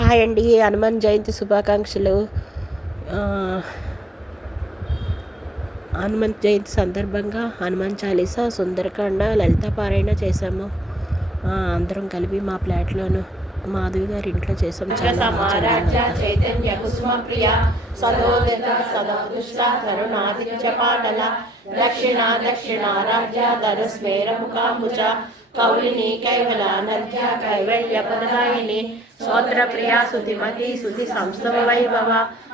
Hi అండి హనుమాన్ జయంతి శుభాకాంక్షలు. హనుమాన్ హనుమంత్ జయంతి సందర్భంగా హనుమాన్ చాలీసా సుందరకాండ లలిత పారాయణ చేశాము. అందరం కలిపి మా ఫ్లాట్లోను మాధవి గారి ఇంట్లో చేసాం చాలా దక్షిణ దక్షిణ రాజ్య స్మేర ముఖాముచ కౌలిని కైవల నద్య కైవల్య పదాయిని స్తోత్ర ప్రియా సుతిమతి సుతి సంస్థవ వైభవ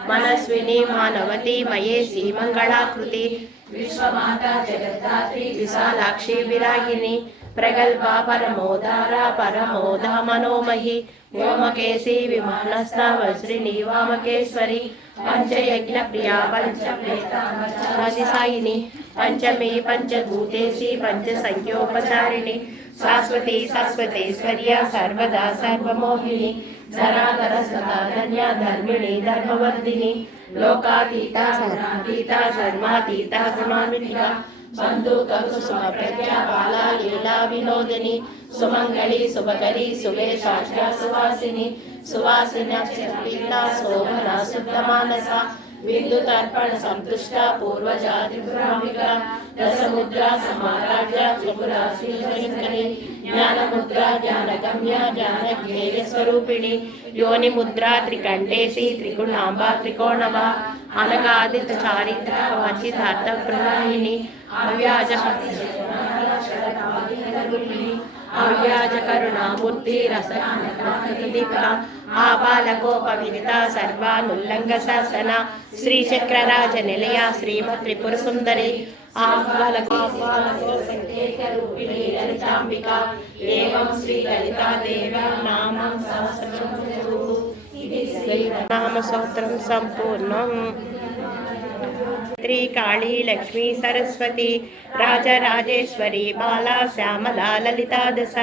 మనస్విని మానవతి మయేసి మంగళాకృతి విశ్వమాత జగద్ధాత్రి విశాలాక్షి విరాగిని ప్రగల్భా పరమోదారా పరమోదా మనోమహి వ్యోమకేశి విమానస్థ వజ్రిని వామకేశ్వరి పంచయజ్ఞ ప్రియా పంచసాయిని పంచమే పంచభూతేసి పంచ సంఖ్యోపచారిణి శాశ్వతి శాశ్వతేశ్వర్య సర్వదా సర్వమోహిని ధరాధర సదాధన్య ధర్మిణి ధర్మవర్ధిని లోకాతీత సర్వాతీత సర్వాతీత గుణాన్విత बन्धुकसुम प्रज्ञा बाला लीला विनोदिनी सुमङ्गली सुभकरी सुवे साक्षा सुवासिनी सुवासिना शोभना शुद्धमानसा, विद्युतर्पण सन्तुष्टा पूर्वजातिभ्रामिका, रसमुद्रा समाराज्या त्रिपुरा श्रीजनिकरी రసముద్ర సమారాజ్య జ్ఞానగమ్య జ్ఞాన జ్ఞేయ స్వరూపిణి త్రికంఠేసి త్రిగుణాంబ త్రికోణవ అనగాదిత చారిత్ర వచితార్థ ప్రదాయిని అవ్యాజ అవ్యాజ కరుణామూర్తి రసదీపిక ఆబాలకోప విదిత సర్వానుల్లంఘ శాసన శ్రీచక్రరాజ నిలయ శ్రీమ త్రిపుర సుందరి ఆహ్వాలకో రూపిణి లలితాంబిక ఏవం శ్రీ లలితా దేవ నామం సహస్రం నామ సూత్రం సంపూర్ణం. శ్రీ కాళీ లక్ష్మీ సరస్వతి రాజరాజేశ్వరి బాలా శ్యామలా లలితా దశ.